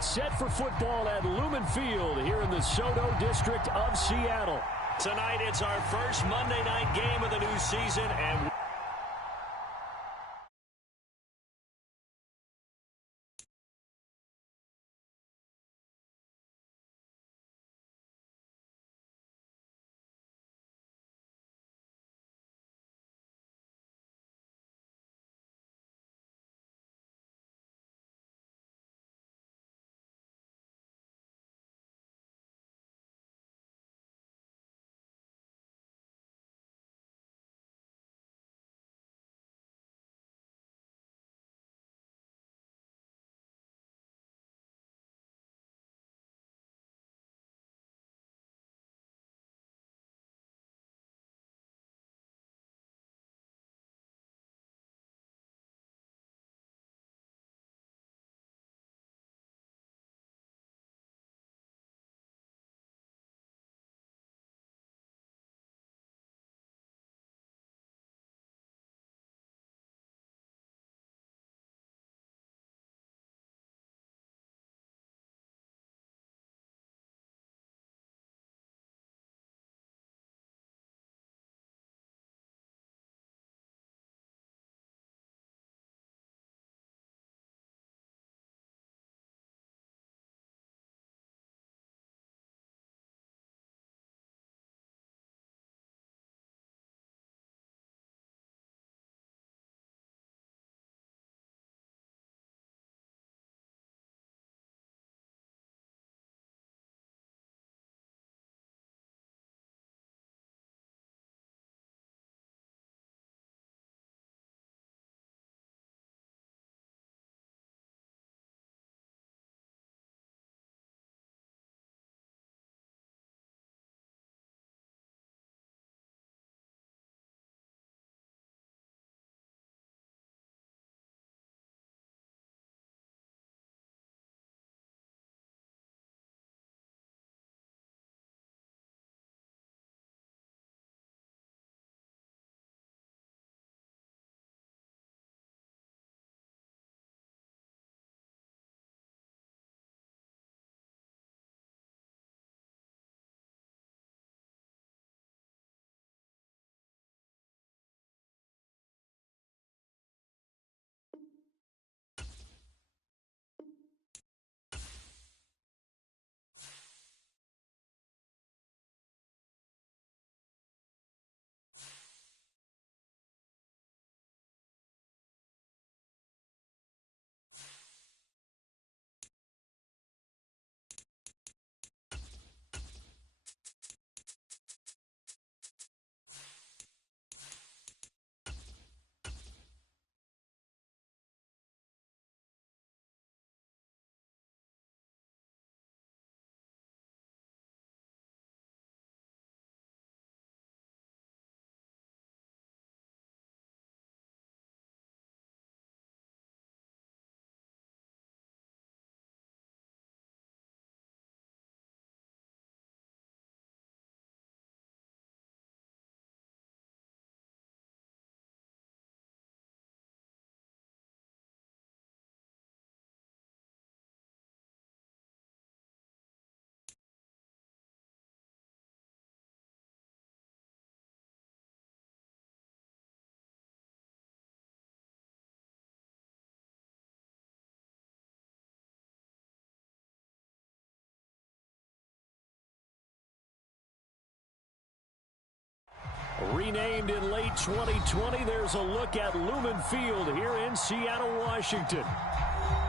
It's set for football at Lumen Field here in the Soto district of Seattle. Tonight, it's our first Monday night game of the new season, and renamed in late 2020, there's a look at Lumen Field here in Seattle, Washington.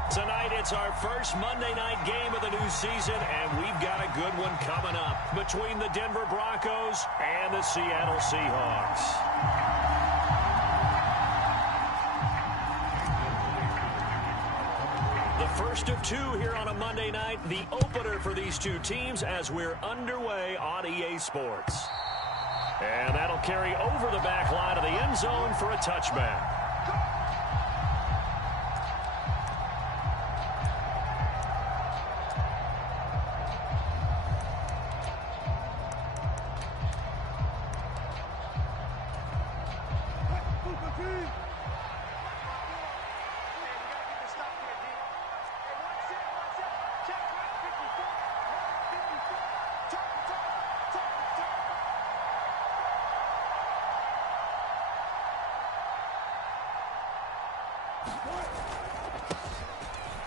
tonight, it's our first Monday night game of the new season, and we've got a good one coming up between the Denver Broncos and the Seattle Seahawks. The first of two here on a Monday night, the opener for these two teams as we're underway on EA Sports. And that'll carry over the back line of the end zone for a touchback.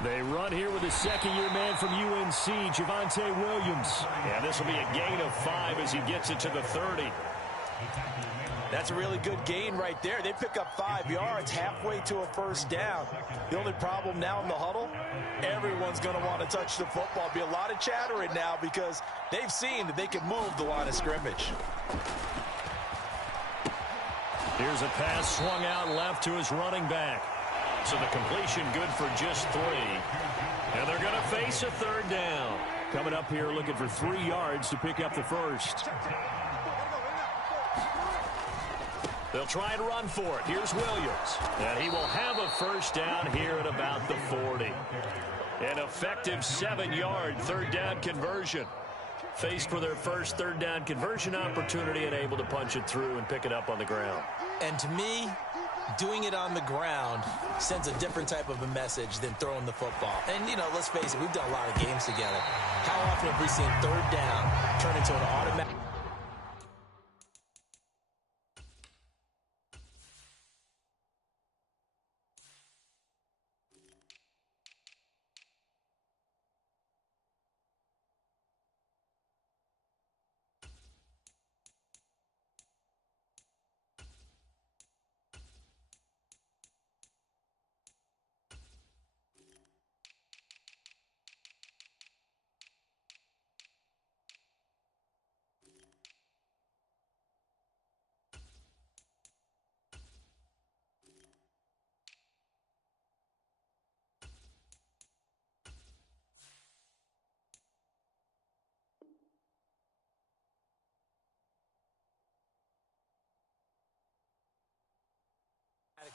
They run here with a second-year man from UNC, Javonte Williams. And this will be a gain of 5 as he gets it to the 30. That's a really good gain right there. They pick up 5 yards halfway to a first down. The only problem now in the huddle, everyone's going to want to touch the football. Be a lot of chattering now because they've seen that they can move the line of scrimmage. Here's a pass swung out left to his running back. So the completion good for just 3. And they're going to face a third down. Coming up here looking for 3 yards to pick up the first. They'll try and run for it. Here's Williams. And he will have a first down here at about the 40. An effective 7-yard third down conversion. Faced for their first third down conversion opportunity and able to punch it through and pick it up on the ground. And to me, doing it on the ground sends a different type of a message than throwing the football. And, you know, let's face it, we've done a lot of games together. How often have we seen third down turn into an automatic?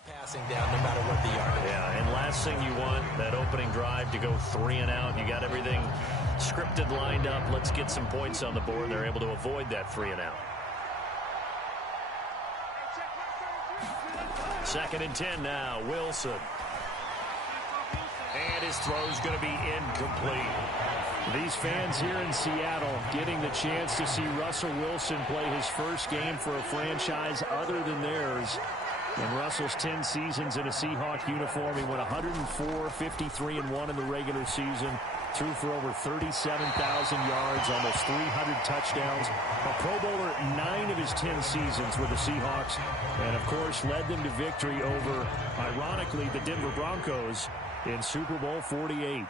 Passing down no matter what the yard is. Yeah, and last thing you want, that opening drive to go 3 and out. You got everything scripted, lined up. Let's get some points on the board. They're able to avoid that 3 and out. 2nd and 10 now, Wilson. And his throw's going to be incomplete. These fans here in Seattle getting the chance to see Russell Wilson play his first game for a franchise other than theirs. In Russell's 10 seasons in a Seahawk uniform, he went 104, 53-1 in the regular season, threw for over 37,000 yards, almost 300 touchdowns, a Pro Bowler 9 of his 10 seasons with the Seahawks, and of course led them to victory over, ironically, the Denver Broncos in Super Bowl 48.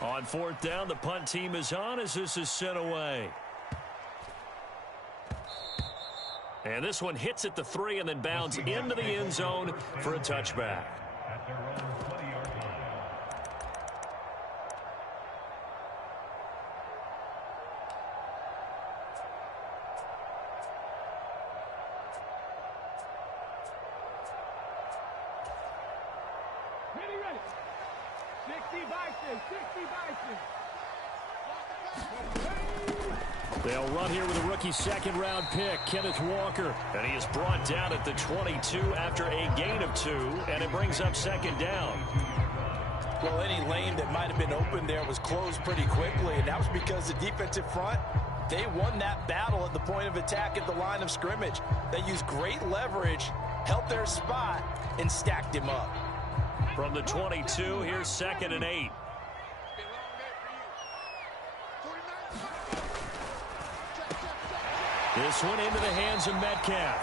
On 4th down, the punt team is on as this is sent away. And this one hits at the 3 and then bounds into the end zone for a touchback. Ready. 60 Bison. They'll run here with a rookie second-round pick, Kenneth Walker. And he is brought down at the 22 after a gain of 2, and it brings up 2nd down. Well, any lane that might have been open there was closed pretty quickly, and that was because the defensive front, they won that battle at the point of attack at the line of scrimmage. They used great leverage, held their spot, and stacked him up. From the 22, here's 2nd and 8. This one into the hands of Metcalf.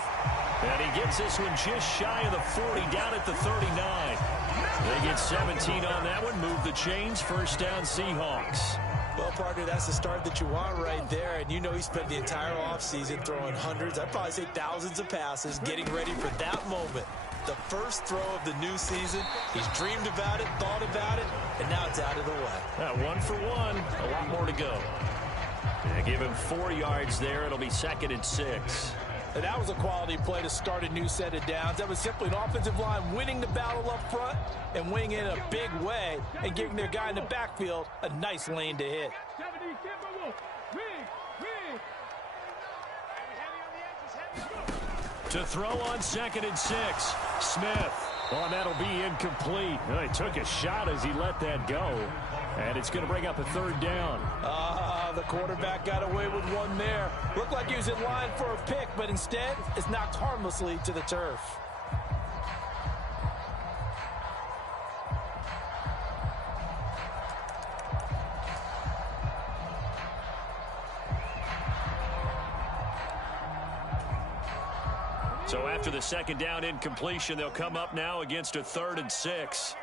And he gets this one just shy of the 40, down at the 39. They get 17 on that one, move the chains, first down Seahawks. Well, partner, that's the start that you want right there. And you know he spent the entire offseason throwing hundreds, I'd probably say thousands of passes, getting ready for that moment. The first throw of the new season. He's dreamed about it, thought about it, and now it's out of the way. 1 for 1, a lot more to go. They give him 4 yards there. It'll be 2nd and 6. And that was a quality play to start a new set of downs. That was simply an offensive line winning the battle up front and winning in a big way and giving their guy in the backfield a nice lane to hit. To throw on 2nd and 6, Smith. Oh, that'll be incomplete. Well, he took a shot as he let that go. And it's going to bring up a 3rd down. The quarterback got away with one there. Looked like he was in line for a pick, but instead it's knocked harmlessly to the turf. So after the second down incompletion, they'll come up now against a 3rd and 6.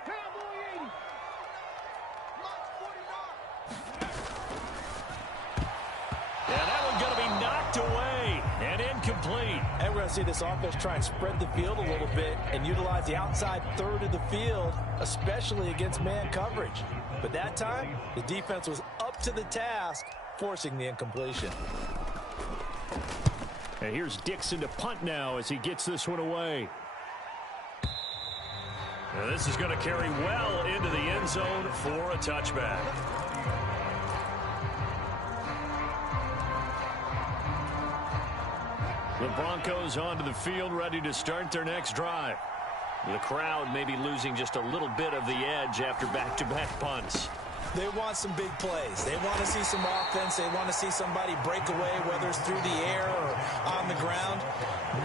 And that one's going to be knocked away and incomplete. And we're going to see this offense try and spread the field a little bit and utilize the outside 3rd of the field, especially against man coverage. But that time, the defense was up to the task, forcing the incompletion. And here's Dixon to punt now as he gets this one away. And this is going to carry well into the end zone for a touchback. The Broncos onto the field, ready to start their next drive. The crowd may be losing just a little bit of the edge after back-to-back punts. They want some big plays. They want to see some offense. They want to see somebody break away, whether it's through the air or on the ground.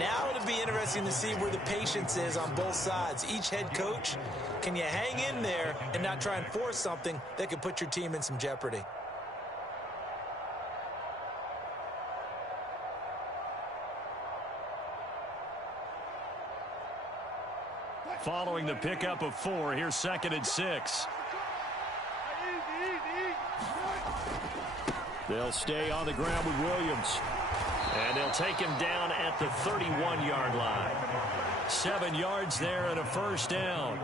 Now it'll be interesting to see where the patience is on both sides. Each head coach, can you hang in there and not try and force something that could put your team in some jeopardy? Following the pickup of 4, here's 2nd and 6. They'll stay on the ground with Williams. And they'll take him down at the 31-yard line. 7 yards there and a 1st down.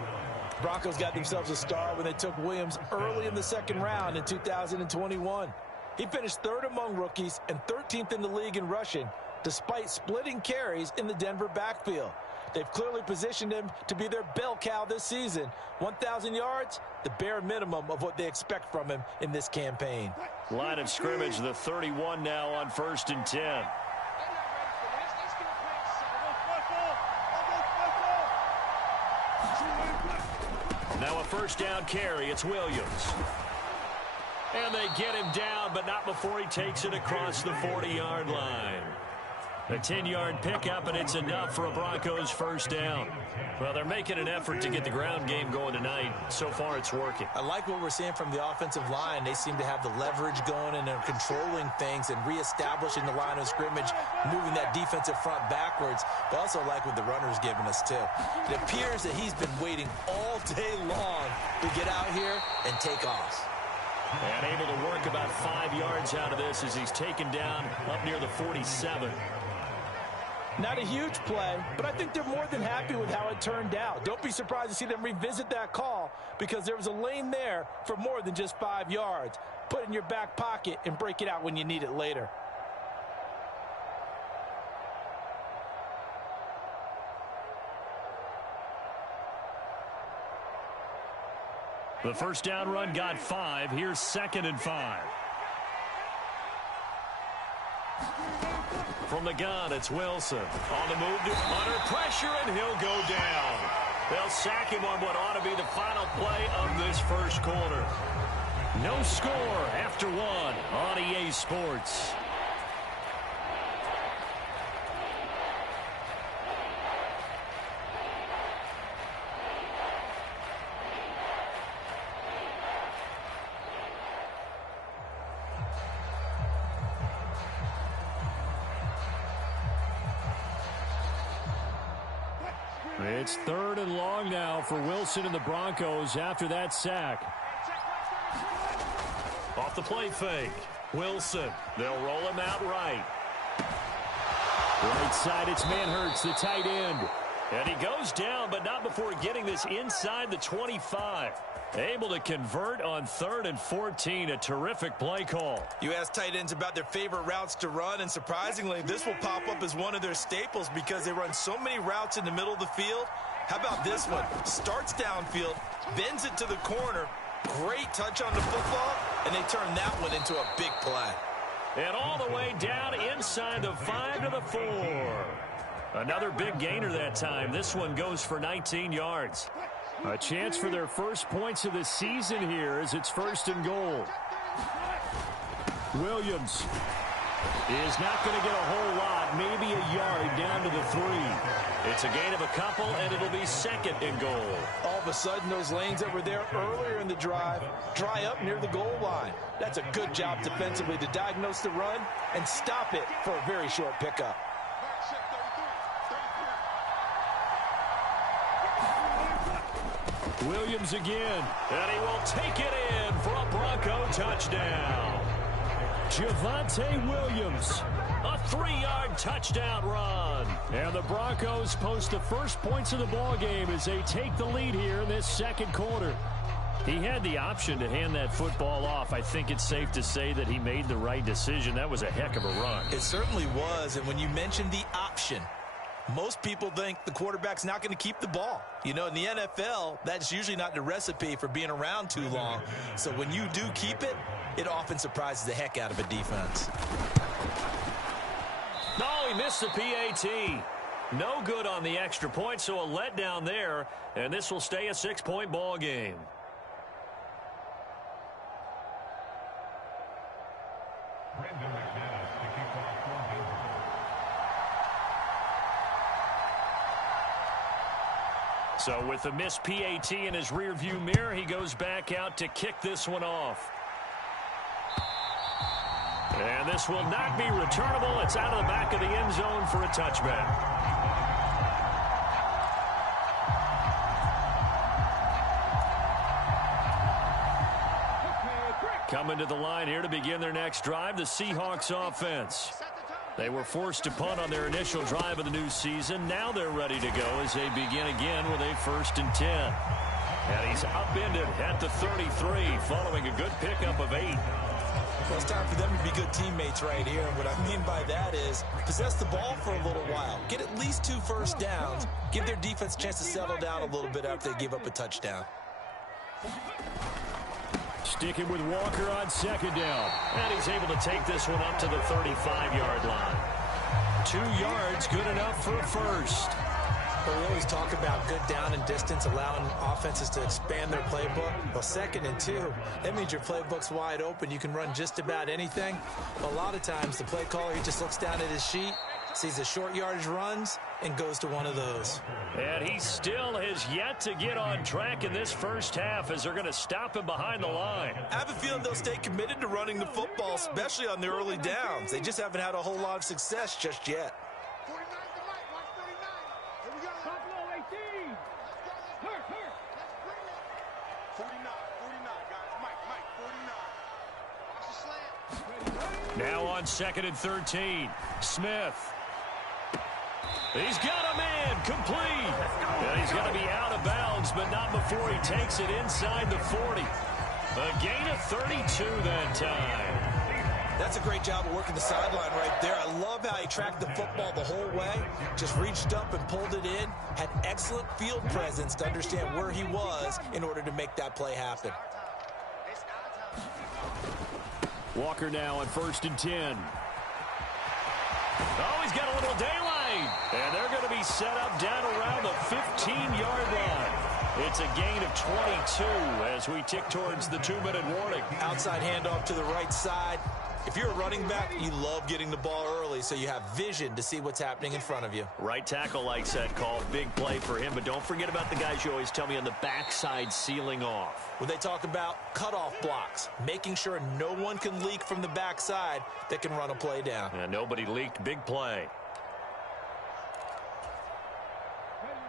Broncos got themselves a star when they took Williams early in the 2nd round in 2021. He finished 3rd among rookies and 13th in the league in rushing, despite splitting carries in the Denver backfield. They've clearly positioned him to be their bell cow this season. 1,000 yards, the bare minimum of what they expect from him in this campaign. Line of scrimmage, the 31 now on 1st and 10. Now a 1st down carry. It's Williams. And they get him down, but not before he takes it across the 40-yard line. A 10-yard pickup, and it's enough for a Broncos 1st down. Well, they're making an effort to get the ground game going tonight. So far, it's working. I like what we're seeing from the offensive line. They seem to have the leverage going, and they're controlling things and reestablishing the line of scrimmage, moving that defensive front backwards. But also like what the runner's giving us, too. It appears that he's been waiting all day long to get out here and take off. And able to work about 5 yards out of this as he's taken down up near the 47. Not a huge play, but I think they're more than happy with how it turned out. Don't be surprised to see them revisit that call because there was a lane there for more than just 5 yards. Put it in your back pocket and break it out when you need it later. The 1st down run got 5. Here's 2nd and 5. From the gun, it's Wilson. On the move, under pressure, and he'll go down. They'll sack him on what ought to be the final play of this 1st quarter. No score after 1 on EA Sports. It's 3rd and long now for Wilson and the Broncos after that sack. Off the play fake. Wilson. They'll roll him out right. Right side, it's Manhurts, the tight end. And he goes down, but not before getting this inside the 25. Able to convert on 3rd and 14. A terrific play call. You ask tight ends about their favorite routes to run, and surprisingly, this will pop up as one of their staples because they run so many routes in the middle of the field. How about this one? Starts downfield, bends it to the corner. Great touch on the football, and they turn that one into a big play. And all the way down inside the 5 to the 4. Another big gainer that time. This one goes for 19 yards. A chance for their first points of the season here as it's 1st and goal. Williams is not going to get a whole lot, maybe a yard down to the 3. It's a gain of a couple, and it'll be 2nd and goal. All of a sudden, those lanes that were there earlier in the drive dry up near the goal line. That's a good job defensively to diagnose the run and stop it for a very short pickup. Williams again. And he will take it in for a Bronco touchdown. Javonte Williams. A 3-yard touchdown run. And the Broncos post the first points of the ball game as they take the lead here in this second quarter. He had the option to hand that football off. I think it's safe to say that he made the right decision. That was a heck of a run. It certainly was. And when you mentioned the option, most people think the quarterback's not going to keep the ball. You know, in the NFL, that's usually not the recipe for being around too long. So when you do keep it, it often surprises the heck out of a defense. No, he missed the PAT. No good on the extra point, so a letdown there. And this will stay a 6-point ball game. So with the missed PAT in his rearview mirror, he goes back out to kick this one off. And this will not be returnable. It's out of the back of the end zone for a touchback. Coming to the line here to begin their next drive, the Seahawks offense. They were forced to punt on their initial drive of the new season. Now they're ready to go as they begin again with a 1st and 10. And he's upended at the 33 following a good pickup of 8. Well, it's time for them to be good teammates right here. And what I mean by that is possess the ball for a little while. Get at least 2 first downs. Give their defense a chance to settle down a little bit after they give up a touchdown. Sticking with Walker on 2nd down. And he's able to take this one up to the 35-yard line. 2 yards, good enough for a first. Well, we always talk about good down and distance, allowing offenses to expand their playbook. Well, 2nd and 2, that means your playbook's wide open. You can run just about anything. A lot of times, the play caller, he just looks down at his sheet, sees the short yardage runs, and goes to one of those. And he still has yet to get on track in this first half as they're going to stop him behind the line. I have a feeling they'll stay committed to running the football, especially on their early downs. They just haven't had a whole lot of success just yet. 49 to Mike, watch 49. Here we go. Buffalo 18. Hurt. Let's bring it. 49, guys. Mike, 49. Watch the slant. Now on 2nd and 13, Smith. He's got him in, complete. And he's going to be out of bounds, but not before he takes it inside the 40. A gain of 32 that time. That's a great job of working the sideline right there. I love how he tracked the football the whole way, just reached up and pulled it in, had excellent field presence to understand where he was in order to make that play happen. Walker now on 1st and 10. Oh, he's got a little daylight. And they're going to be set up down around the 15-yard line. It's a gain of 22 as we tick towards the 2-minute warning. Outside handoff to the right side. If you're a running back, you love getting the ball early so you have vision to see what's happening in front of you. Right tackle likes that call. Big play for him. But don't forget about the guys you always tell me on the backside sealing off. When they talk about cutoff blocks, making sure no one can leak from the backside that can run a play down. And nobody leaked. Big play.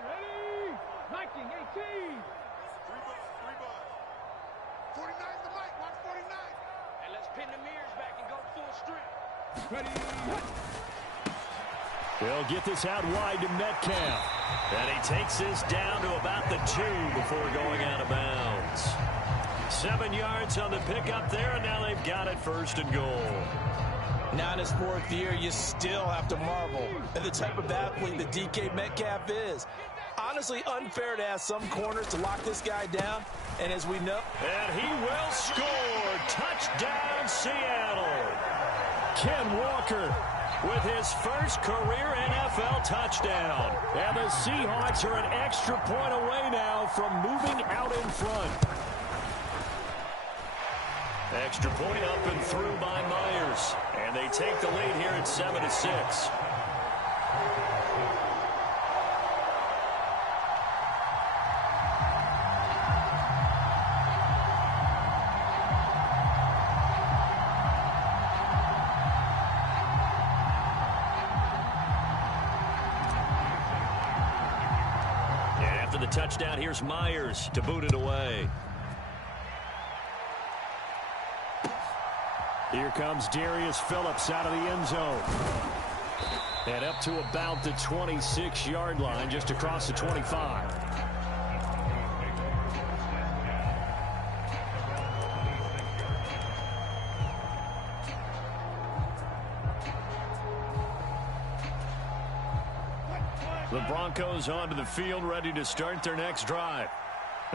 Ready. Viking 18. 49 to Mike, watch 49. And let's pin the mirrors back and go full strength. Ready. They'll get this out wide to Metcalf. And he takes this down to about the 2 before going out of bounds. 7 yards on the pickup there, and now they've got it 1st and goal. Now in his 4th year, you still have to marvel at the type of athlete that DK Metcalf is. Honestly, unfair to ask some corners to lock this guy down. And as we know... And he will score. Touchdown, Seattle. Ken Walker with his first career NFL touchdown. And the Seahawks are an extra point away now from moving out in front. Extra point up and through by Myers. And they take the lead here at 7-6. the touchdown. Here's Myers to boot it away. Here comes Darius Phillips out of the end zone. And up to about the 26-yard line, just across the 25. The Broncos onto the field, ready to start their next drive.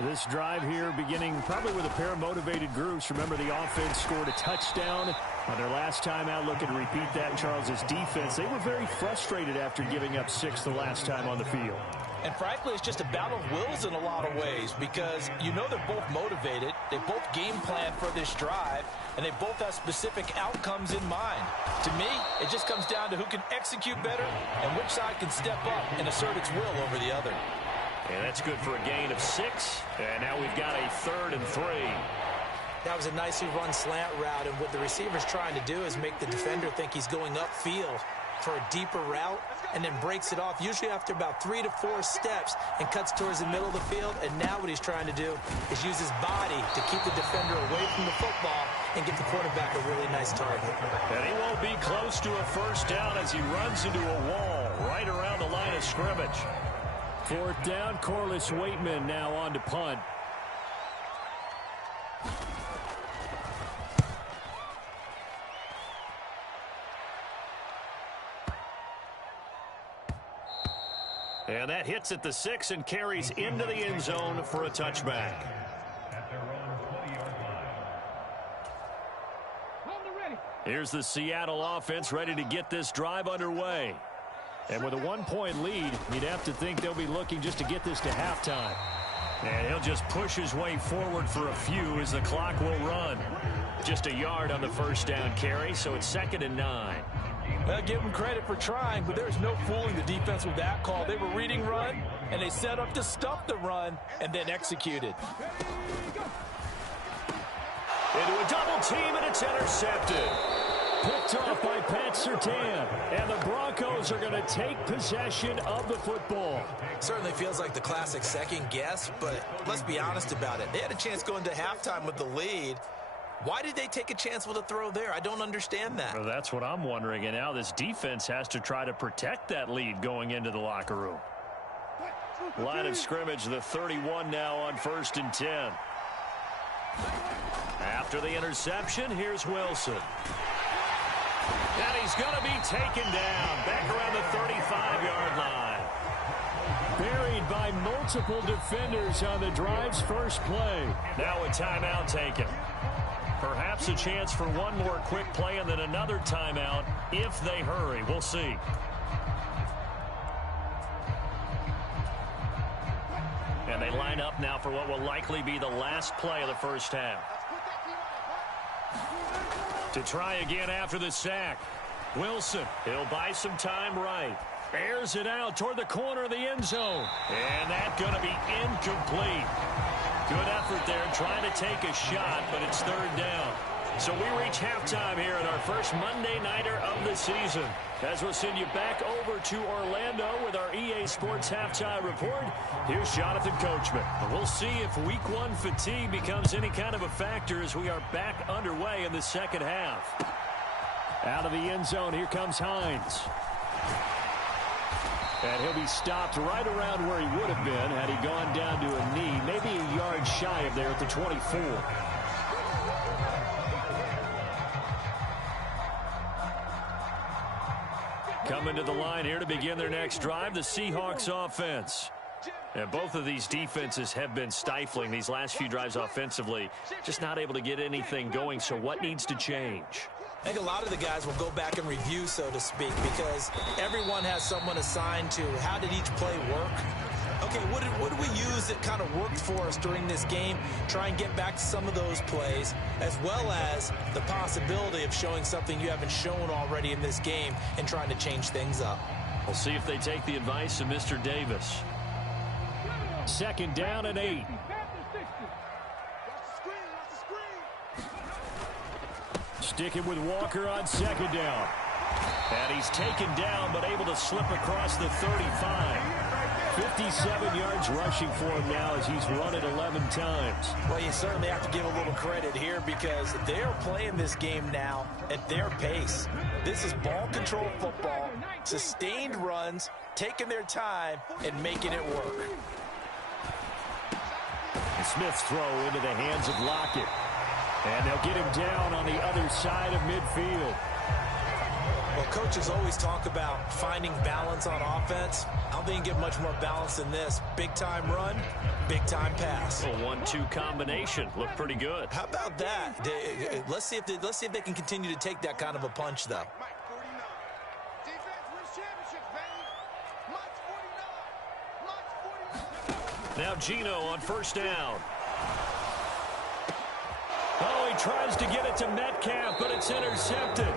This drive here beginning probably with a pair of motivated groups. Remember, the offense scored a touchdown on their last time out. Looking to repeat that in Charles' defense. They were very frustrated after giving up 6 the last time on the field. And frankly, it's just a battle of wills in a lot of ways because you know they're both motivated. They both game plan for this drive, and they both have specific outcomes in mind. To me, it just comes down to who can execute better and which side can step up and assert its will over the other. And that's good for a gain of 6. And now we've got a 3rd and 3. That was a nicely run slant route, and what the receiver's trying to do is make the defender think he's going upfield for a deeper route, and then breaks it off, usually after about 3 to 4 steps, and cuts towards the middle of the field. And now what he's trying to do is use his body to keep the defender away from the football and give the quarterback a really nice target. And he won't be close to a first down as he runs into a wall right around the line of scrimmage. 4th down, Corliss Waitman now on to punt. And that hits at the 6 and carries into the end zone for a touchback. Here's the Seattle offense ready to get this drive underway. And with a 1-point lead, you'd have to think they'll be looking just to get this to halftime. And he'll just push his way forward for a few as the clock will run. Just a yard on the first down carry, so it's 2nd and 9. Well, give them credit for trying, but there's no fooling the defense with that call. They were reading run, and they set up to stop the run and then executed. Into a double team, and it's intercepted. Picked off by Pat Surtain, and the Broncos are going to take possession of the football. Certainly feels like the classic second guess, but let's be honest about it. They had a chance going to halftime with the lead. Why did they take a chance with a throw there? I don't understand that. Well, that's what I'm wondering, and now this defense has to try to protect that lead going into the locker room. Line of scrimmage, the 31 now on 1st and 10. After the interception, here's Wilson. And he's going to be taken down back around the 35-yard line. Buried by multiple defenders on the drive's first play. Now a timeout taken. Perhaps a chance for one more quick play and then another timeout if they hurry. We'll see. And they line up now for what will likely be the last play of the first half. To try again after the sack. Wilson, he'll buy some time right. Airs it out toward the corner of the end zone. And that's going to be incomplete. Good effort there trying to take a shot, but it's 3rd down. So we reach halftime here in our first Monday Nighter of the season. As we'll send you back over to Orlando with our EA Sports Halftime Report, here's Jonathan Coachman. We'll see if Week 1 fatigue becomes any kind of a factor as we are back underway in the second half. Out of the end zone, here comes Hines. And he'll be stopped right around where he would have been had he gone down to a knee, maybe a yard shy of there at the 24. Coming to the line here to begin their next drive, the Seahawks offense. And both of these defenses have been stifling these last few drives offensively, just not able to get anything going. So what needs to change? I think a lot of the guys will go back and review, so to speak, because everyone has someone assigned to how did each play work. Okay, what did we use that kind of worked for us during this game? Try and get back to some of those plays, as well as the possibility of showing something you haven't shown already in this game and trying to change things up. We'll see if they take the advice of Mr. Davis. 2nd down and 8. Sticking with Walker on 2nd down. And he's taken down, but able to slip across the 35. 57 yards rushing for him now as he's run it 11 times. Well, you certainly have to give a little credit here because they are playing this game now at their pace. This is ball control football, sustained runs, taking their time, and making it work. And Smith's throw into the hands of Lockett. And they'll get him down on the other side of midfield. Well, coaches always talk about finding balance on offense. I don't think you get much more balance than this. Big-time run, big-time pass. A 1-2 combination. Looked pretty good. How about that? Let's see if they can continue to take that kind of a punch, though. Now Gino on first down. Oh, he tries to get it to Metcalf, but it's intercepted.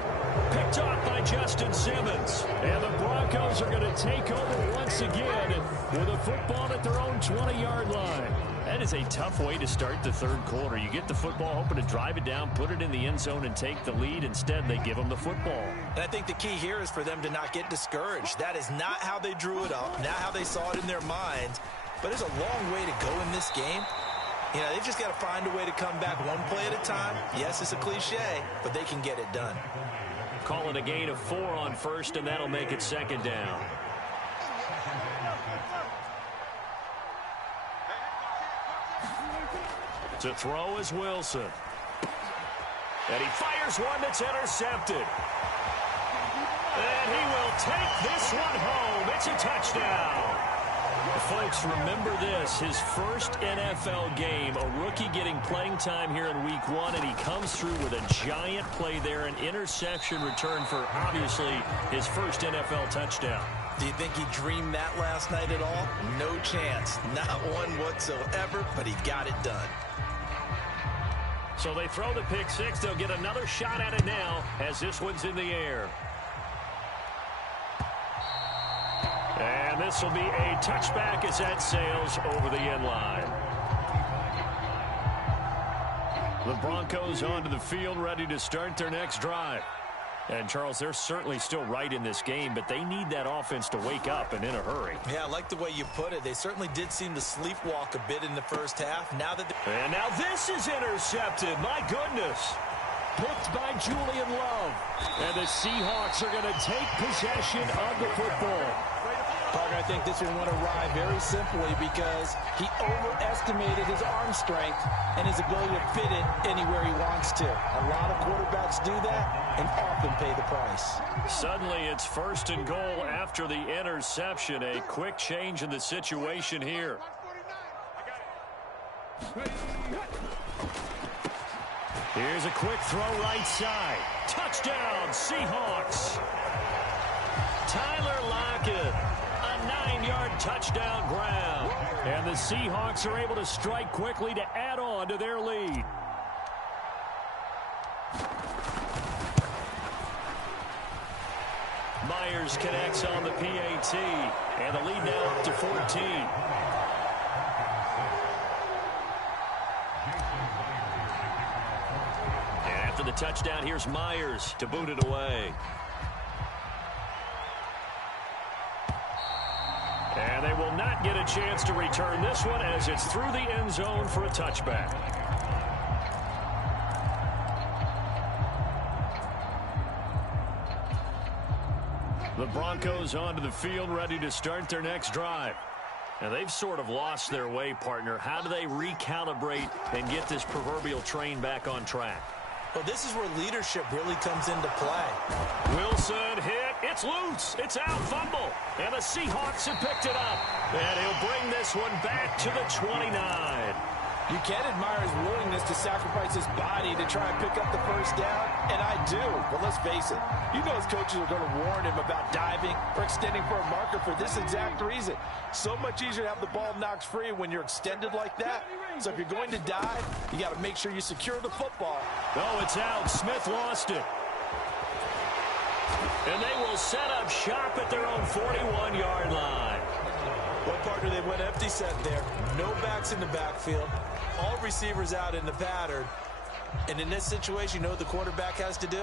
Picked off by Justin Simmons. And the Broncos are going to take over once again with a football at their own 20-yard line. That is a tough way to start the third quarter. You get the football, hoping to drive it down, put it in the end zone, and take the lead. Instead, they give them the football. And I think the key here is for them to not get discouraged. That is not how they drew it up, not how they saw it in their minds. But there's a long way to go in this game. You know, they've just got to find a way to come back one play at a time. Yes, it's a cliche, but they can get it done. Call it a gain of 4 on first, and that'll make it second down. To throw is Wilson. And he fires one that's intercepted. And he will take this one home. It's a touchdown. Folks, remember this, his first NFL game, a rookie getting playing time here in week 1, and he comes through with a giant play there, an interception return for, obviously, his first NFL touchdown. Do you think he dreamed that last night at all? No chance. Not one whatsoever, but he got it done. So they throw the pick six. They'll get another shot at it now as this one's in the air. And this will be a touchback as that sails over the end line. The Broncos onto the field, ready to start their next drive. And, Charles, they're certainly still right in this game, but they need that offense to wake up and in a hurry. Yeah, I like the way you put it. They certainly did seem to sleepwalk a bit in the first half. And now this is intercepted. My goodness. Picked by Julian Love. And the Seahawks are going to take possession of the football. Parker, I think this one went awry very simply because he overestimated his arm strength and his ability to fit it anywhere he wants to. A lot of quarterbacks do that and often pay the price. Suddenly it's first and goal after the interception. A quick change in the situation here. Here's a quick throw right side. Touchdown, Seahawks. Tyler Lockett. 9-yard touchdown grab. And the Seahawks are able to strike quickly to add on to their lead. Myers connects on the PAT. And the lead now up to 14. And after the touchdown, here's Myers to boot it away. And they will not get a chance to return this one as it's through the end zone for a touchback. The Broncos onto the field, ready to start their next drive. Now, they've sort of lost their way, partner. How do they recalibrate and get this proverbial train back on track? Well, this is where leadership really comes into play. Wilson hit. It's loose. It's out. Fumble. And the Seahawks have picked it up. And he'll bring this one back to the 29. You can admire his willingness to sacrifice his body to try and pick up the first down, and I do. But let's face it, you know his coaches are going to warn him about diving or extending for a marker for this exact reason. So much easier to have the ball knocked free when you're extended like that. So if you're going to dive, you got to make sure you secure the football. Oh, it's out. Smith lost it. And they will set up shop at their own 41-yard line. Well, partner, they went empty set there. No backs in the backfield. All receivers out in the pattern. And in this situation, you know what the quarterback has to do?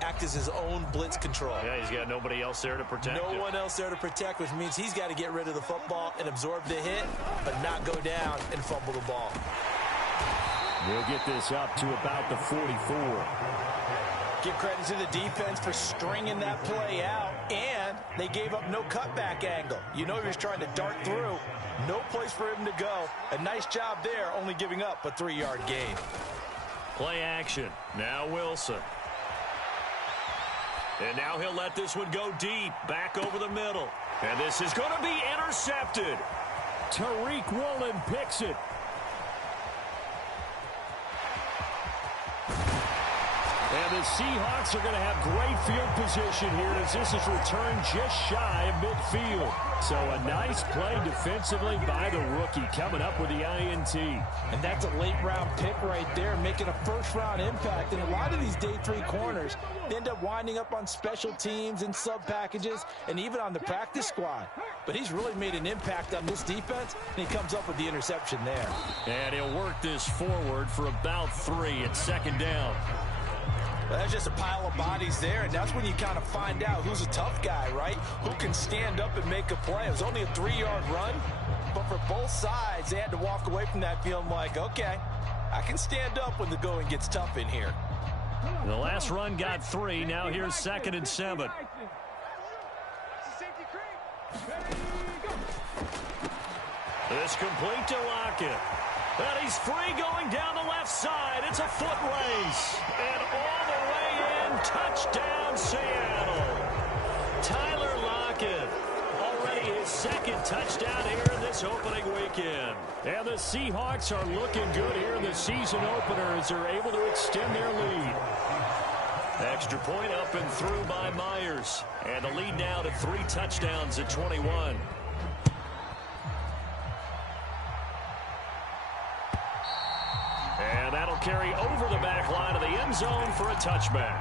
act as his own blitz control. Yeah, he's got nobody else there to protect him. No one else there to protect, which means he's got to get rid of the football and absorb the hit, but not go down and fumble the ball. We'll get this up to about the 44. Give credit to the defense for stringing that play out, and they gave up no cutback angle. You know he was trying to dart through. No place for him to go. A nice job there, only giving up a 3-yard gain. Play action. Now Wilson. And now he'll let this one go deep, back over the middle. And this is going to be intercepted. Tariq Woolen picks it. And the Seahawks are going to have great field position here as this is returned just shy of midfield. So a nice play defensively by the rookie coming up with the INT. And that's a late-round pick right there, making a first-round impact. And a lot of these day 3 corners end up winding up on special teams and sub-packages and even on the practice squad. But he's really made an impact on this defense, and he comes up with the interception there. And he'll work this forward for about 3 at second down. Well, that's just a pile of bodies there, and that's when you kind of find out who's a tough guy, right? Who can stand up and make a play. It was only a 3-yard run, but for both sides, they had to walk away from that feeling like, okay, I can stand up when the going gets tough in here. The last run got 3. Now here's 2nd and 7. This complete to Lockett. And he's free going down the left side. It's a foot race. And all the way in, touchdown Seattle. Tyler Lockett, already his 2nd touchdown here in this opening weekend. And the Seahawks are looking good here in the season opener as they're able to extend their lead. Extra point up and through by Myers. And the lead now to 3 touchdowns at 21. And that'll carry over the back line of the end zone for a touchback.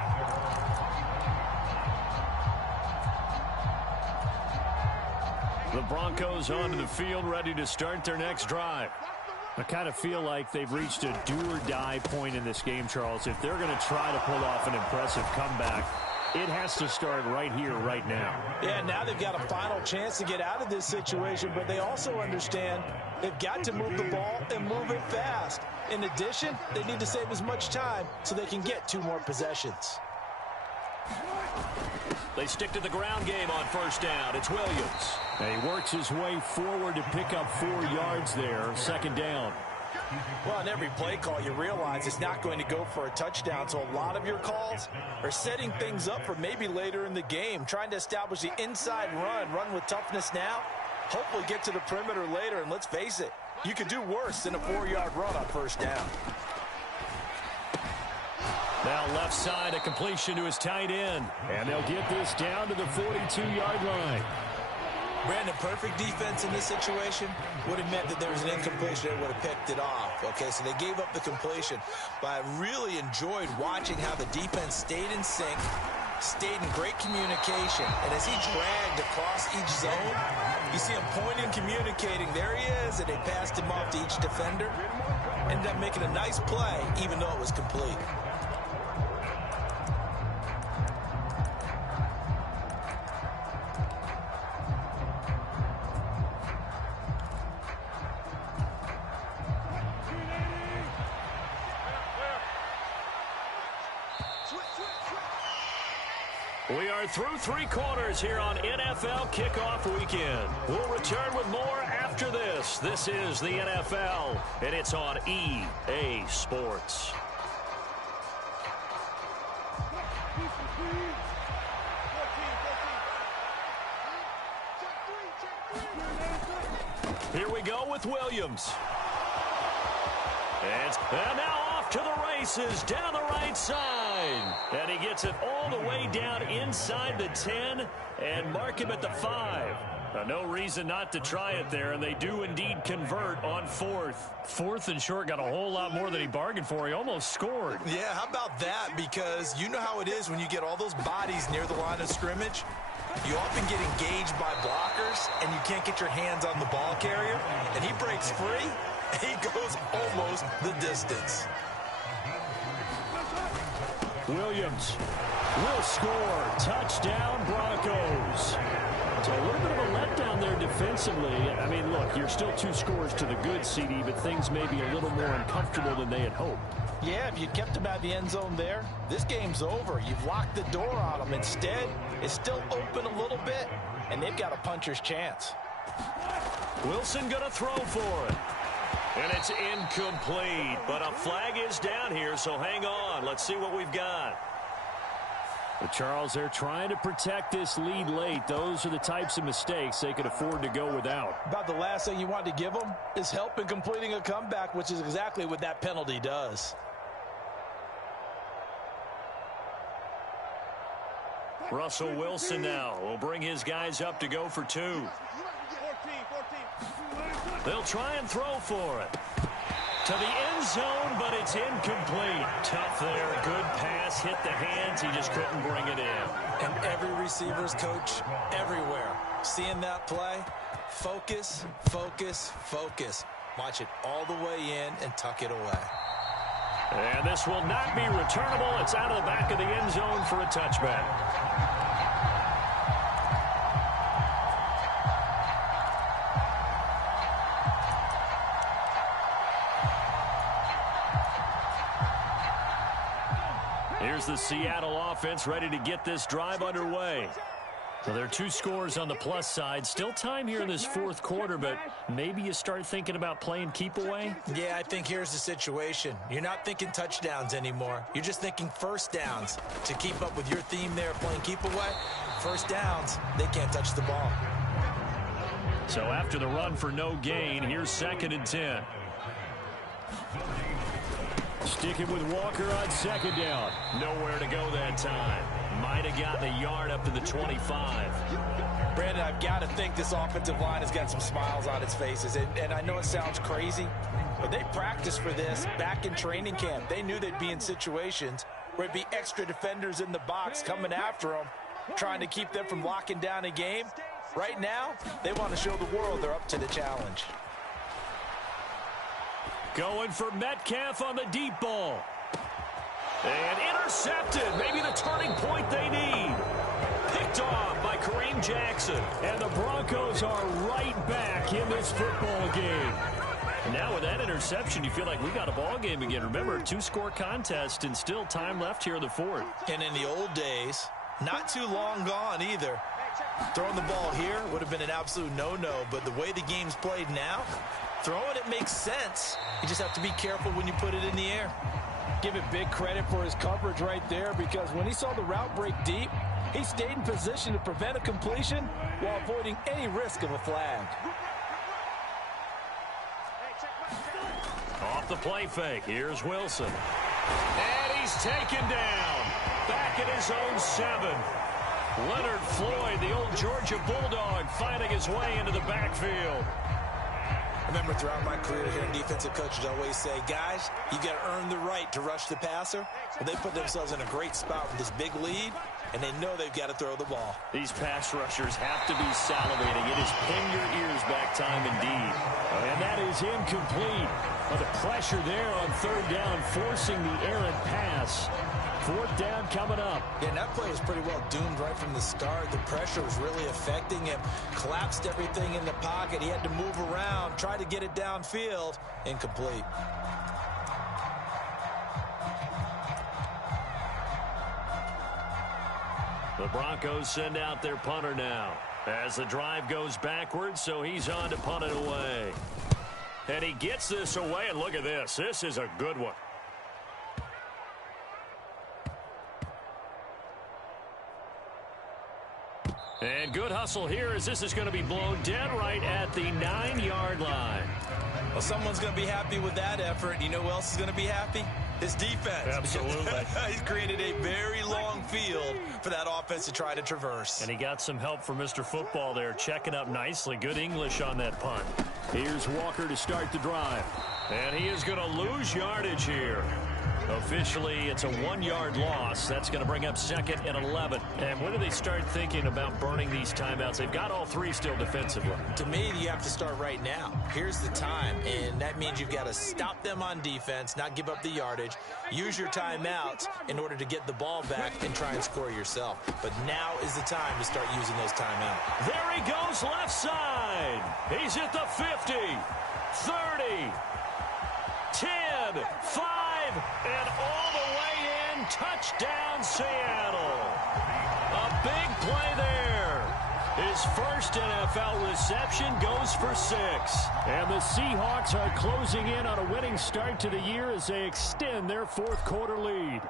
The Broncos onto the field, ready to start their next drive. I kind of feel like they've reached a do-or-die point in this game, Charles. If they're going to try to pull off an impressive comeback, it has to start right here, right now. Yeah, now they've got a final chance to get out of this situation, but they also understand they've got to move the ball and move it fast. In addition, they need to save as much time so they can get 2 more possessions. They stick to the ground game on first down. It's Williams. And he works his way forward to pick up 4 yards there, 2nd down. Well, on every play call, you realize it's not going to go for a touchdown, so a lot of your calls are setting things up for maybe later in the game, trying to establish the inside run with toughness now, hopefully get to the perimeter later, and let's face it, you could do worse than a 4-yard run on first down. Now left side, a completion to his tight end. And they'll get this down to the 42-yard line. Brandon, perfect defense in this situation would have meant that there was an incompletion that would have picked it off. Okay, so they gave up the completion. But I really enjoyed watching how the defense stayed in sync, stayed in great communication. And as he dragged across each zone, you see him pointing, communicating. There he is, and they passed him off to each defender. Ended up making a nice play, even though it was complete. We are through 3 quarters here on NFL Kickoff Weekend. We'll return with more after this. This is the NFL, and it's on EA Sports. Here we go with Williams. And now off to the races down the right side. And he gets it all the way down inside the 10 and mark him at the 5. Now, no reason not to try it there, and they do indeed convert on 4th. 4th and short, got a whole lot more than he bargained for. He almost scored. Yeah, how about that? Because you know how it is when you get all those bodies near the line of scrimmage. You often get engaged by blockers, and you can't get your hands on the ball carrier. And he breaks free, and he goes almost the distance. Williams will score. Touchdown, Broncos. So a little bit of a letdown there defensively. I mean, look, you're still 2 scores to the good, CD, but things may be a little more uncomfortable than they had hoped. Yeah, if you kept him out the end zone there, this game's over. You've locked the door on him. Instead, it's still open a little bit, and they've got a puncher's chance. Wilson going to throw for it. And it's incomplete, but a flag is down here, so hang on. Let's see what we've got. But Charles, they're trying to protect this lead late. Those are the types of mistakes they could afford to go without. About the last thing you want to give them is help in completing a comeback, which is exactly what that penalty does. Russell Wilson now will bring his guys up to go for 2. They'll try and throw for it. To the end zone, but it's incomplete. Tough there. Good pass. Hit the hands. He just couldn't bring it in. And every receiver's coach everywhere, seeing that play, focus, focus, focus. Watch it all the way in and tuck it away. And this will not be returnable. It's out of the back of the end zone for a touchback. Here's the Seattle offense ready to get this drive underway. So there are 2 scores on the plus side. Still time here in this 4th quarter, but maybe you start thinking about playing keep away? Yeah, I think here's the situation. You're not thinking touchdowns anymore. You're just thinking first downs. To keep up with your theme there, playing keep away, first downs, they can't touch the ball. So after the run for no gain, here's 2nd and 10. Sticking with Walker on 2nd down. Nowhere to go that time. Might have gotten a yard up to the 25. Brandon, I've got to think this offensive line has got some smiles on its faces. And I know it sounds crazy, but they practiced for this back in training camp. They knew they'd be in situations where it'd be extra defenders in the box coming after them, trying to keep them from locking down a game. Right now, they want to show the world they're up to the challenge. Going for Metcalf on the deep ball. And intercepted. Maybe the turning point they need. Picked off by Kareem Jackson. And the Broncos are right back in this football game. And now with that interception, you feel like we got a ball game again. Remember, 2-score contest and still time left here in the 4th. And in the old days, not too long gone either, throwing the ball here would have been an absolute no-no. But the way the game's played now, throwing it makes sense. You just have to be careful when you put it in the air. Give it big credit for his coverage right there, because when he saw the route break deep, he stayed in position to prevent a completion while avoiding any risk of a flag. Off the play fake. Here's Wilson. And he's taken down. Back at his own 7. Leonard Floyd, the old Georgia Bulldog, finding his way into the backfield. I remember throughout my career hearing defensive coaches always say, guys, you got to earn the right to rush the passer. But they put themselves in a great spot with this big lead, and they know they've got to throw the ball. These pass rushers have to be salivating. It is pin your ears back time indeed. And that is incomplete. But the pressure there on 3rd down, forcing the errant pass. 4th down coming up. Yeah, and that play was pretty well doomed right from the start. The pressure was really affecting him. Collapsed everything in the pocket. He had to move around, try to get it downfield. Incomplete. The Broncos send out their punter now as the drive goes backwards, so he's on to punt it away. And he gets this away, and look at this. This is a good one. And good hustle here as this is going to be blown dead right at the 9-yard line. Well, someone's going to be happy with that effort. You know who else is going to be happy? His defense. Absolutely. He's created a very long field for that offense to try to traverse. And he got some help from Mr. Football there, checking up nicely. Good English on that punt. Here's Walker to start the drive. And he is going to lose yardage here. Officially, it's a 1-yard loss. That's going to bring up 2nd and 11. And when do they start thinking about burning these timeouts? They've got all 3 still defensively. To me, you have to start right now. Here's the time, and that means you've got to stop them on defense, not give up the yardage, use your timeouts in order to get the ball back and try and score yourself. But now is the time to start using those timeouts. There he goes left side. He's at the 50, 30, 10, 5, and all the way in. Touchdown, Seattle. A big play there. His first NFL reception goes for 6. And the Seahawks are closing in on a winning start to the year as they extend their 4th quarter lead.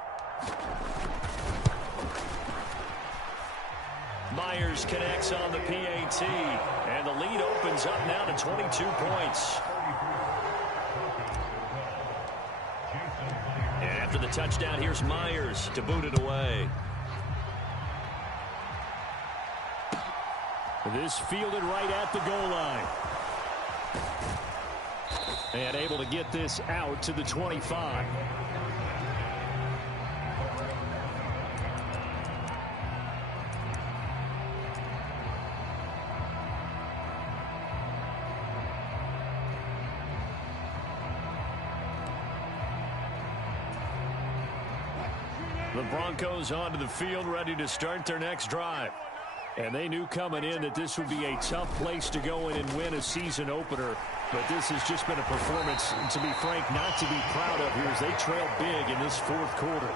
Myers connects on the PAT, and the lead opens up now to 22 points. And after the touchdown, here's Myers to boot it away. This fielded right at the goal line. And able to get this out to the 25. The Broncos onto the field, ready to start their next drive. And they knew coming in that this would be a tough place to go in and win a season opener. But this has just been a performance, to be frank, not to be proud of here as they trail big in this 4th quarter.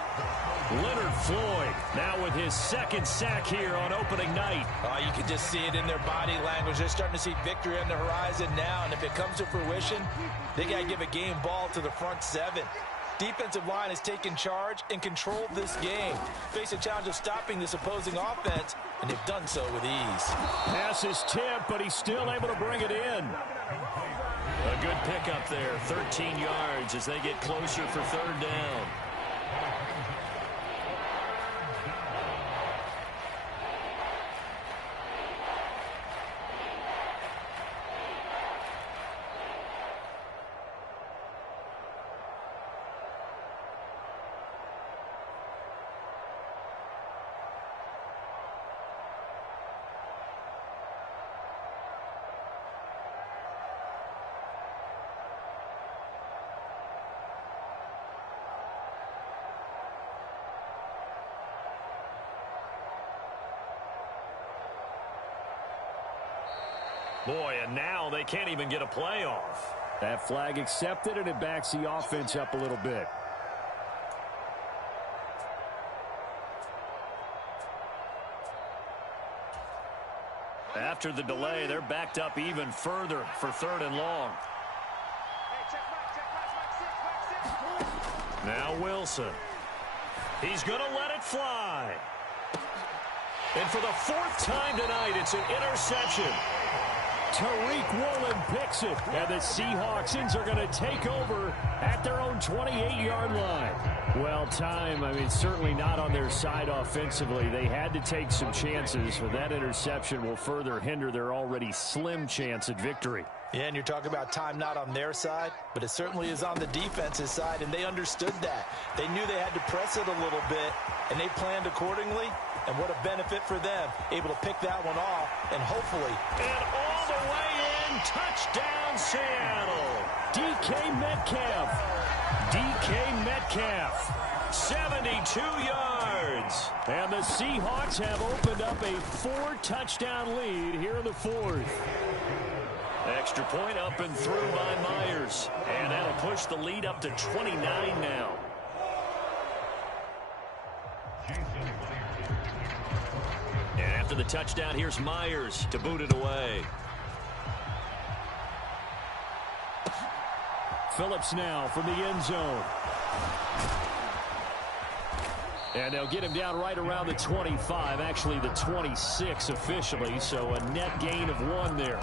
Leonard Floyd now with his 2nd sack here on opening night. Oh, you can just see it in their body language. They're starting to see victory on the horizon now. And if it comes to fruition, they got to give a game ball to the front 7. Defensive line has taken charge and controlled this game. Face a challenge of stopping this opposing offense, and they've done so with ease. Pass is tipped, but he's still able to bring it in. A good pickup there, 13 yards as they get closer for 3rd down. Boy, and now they can't even get a playoff. That flag accepted, and it backs the offense up a little bit. After the delay, they're backed up even further for 3rd and long. Now Wilson. He's going to let it fly. And for the 4th time tonight, it's an interception. Tariq Woolen picks it, and the Seahawks are going to take over at their own 28-yard line. Well, certainly not on their side offensively. They had to take some chances, but that interception will further hinder their already slim chance at victory. Yeah, and you're talking about time not on their side, but it certainly is on the defense's side, and they understood that. They knew they had to press it a little bit, and they planned accordingly, and what a benefit for them, able to pick that one off, and hopefully... And all the way in, touchdown Seattle. DK Metcalf, 72 yards. And the Seahawks have opened up a 4-touchdown lead here in the 4th. Extra point up and through by Myers. And that'll push the lead up to 29 now. And after the touchdown, here's Myers to boot it away. Phillips now from the end zone. And they'll get him down right around the 25, actually the 26 officially, so a net gain of 1 there.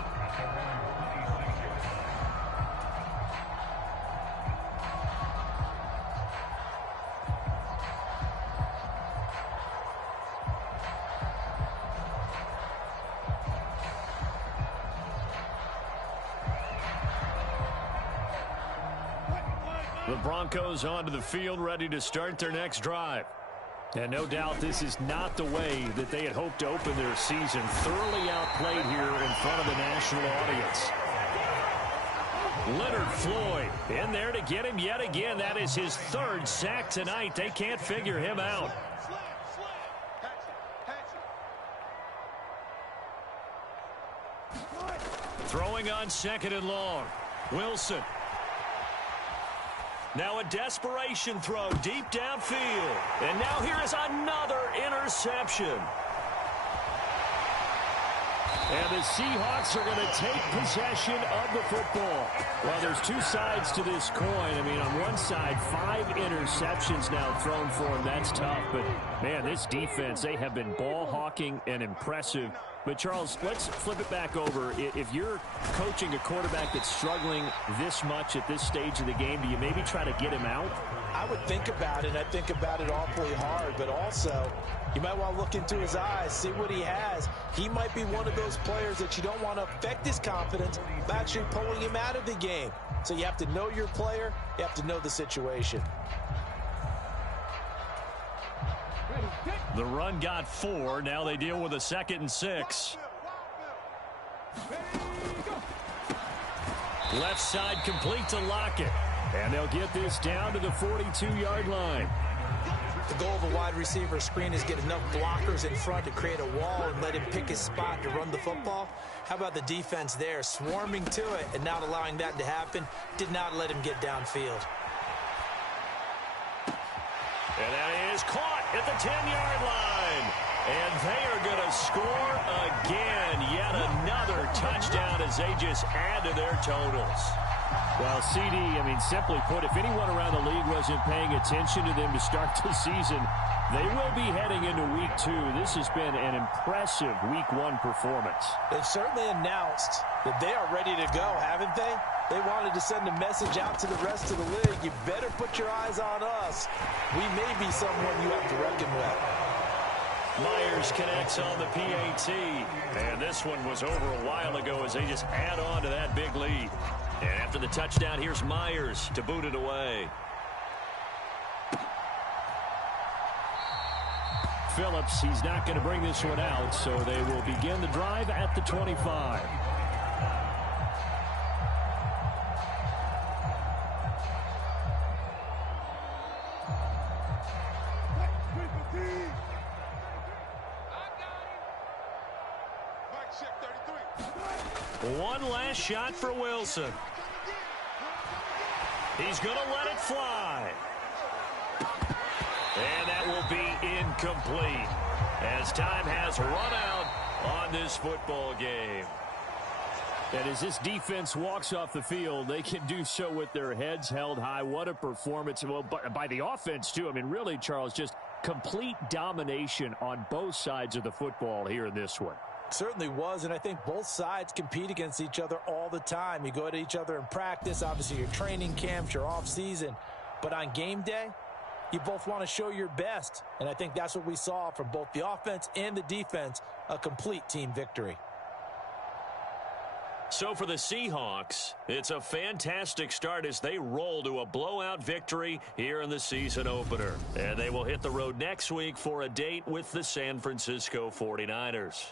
The Broncos onto the field, ready to start their next drive. And no doubt this is not the way that they had hoped to open their season. Thoroughly outplayed here in front of the national audience. Leonard Floyd in there to get him yet again. That is his third sack tonight. They can't figure him out. Throwing on 2nd and long. Wilson. Now a desperation throw deep downfield. And now here is another interception. And the Seahawks are going to take possession of the football. Well, there's two sides to this coin. I mean, on one side, 5 interceptions now thrown for him. That's tough. But, man, this defense, they have been ball hawking and impressive. But, Charles, let's flip it back over. If you're coaching a quarterback that's struggling this much at this stage of the game, do you maybe try to get him out? I would think about it. I think about it awfully hard. But also, you might want to look into his eyes, see what he has. He might be one of those players that you don't want to affect his confidence by actually pulling him out of the game. So you have to know your player. You have to know the situation. The run got 4. Now they deal with a 2nd and 6. Left side complete to Lockett. And they'll get this down to the 42-yard line. The goal of a wide receiver screen is get enough blockers in front to create a wall and let him pick his spot to run the football. How about the defense there, swarming to it and not allowing that to happen? Did not let him get downfield. And that is caught at the 10-yard line. And they are going to score again. Yet another touchdown as they just add to their totals. Well, CD, I mean, simply put, if anyone around the league wasn't paying attention to them to start the season, they will be heading into Week 2. This has been an impressive Week 1 performance. They've certainly announced that they are ready to go, haven't they? They wanted to send a message out to the rest of the league. You better put your eyes on us. We may be someone you have to reckon with. Myers connects on the PAT. And this one was over a while ago as they just add on to that big lead. And after the touchdown, here's Myers to boot it away. Phillips, he's not going to bring this one out, so they will begin the drive at the 25. One last shot for Wilson. He's going to let it fly. And that will be incomplete as time has run out on this football game. And as this defense walks off the field, they can do so with their heads held high. What a performance. Well, by the offense, too. I mean, really, Charles, just complete domination on both sides of the football here in this one. Certainly was, and I think both sides compete against each other all the time. You go at each other in practice, obviously your training camps, your off season, but on game day, you both want to show your best, and I think that's what we saw from both the offense and the defense, a complete team victory. So for the Seahawks, it's a fantastic start as they roll to a blowout victory here in the season opener. And they will hit the road next week for a date with the San Francisco 49ers.